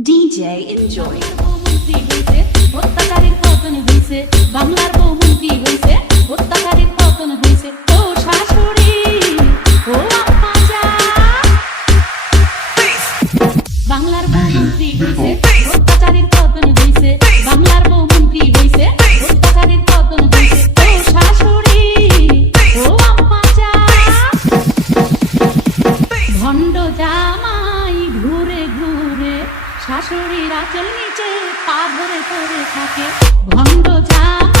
DJ Enjoy. অত্যাচারের পতন হয়েছে বাংলার বৌমন্ত্রী হয়েছে অত্যাচারের পতন হয়েছে ও শাশুড়ি ও আম্মা যা বাংলার বৌমন্ত্রী হয়েছে অত্যাচারের পতন হয়েছে বাংলার বৌমন্ত্রী হয়েছে অত্যাচারের পতন হয়েছে ও শাশুড়ি ও আম্মা যা ভণ্ড জামাই ঘুরে ঘুরে শাশুড়ির আঁচল নিচে পা ধরে পড়ে থাকে ভণ্ড জামাই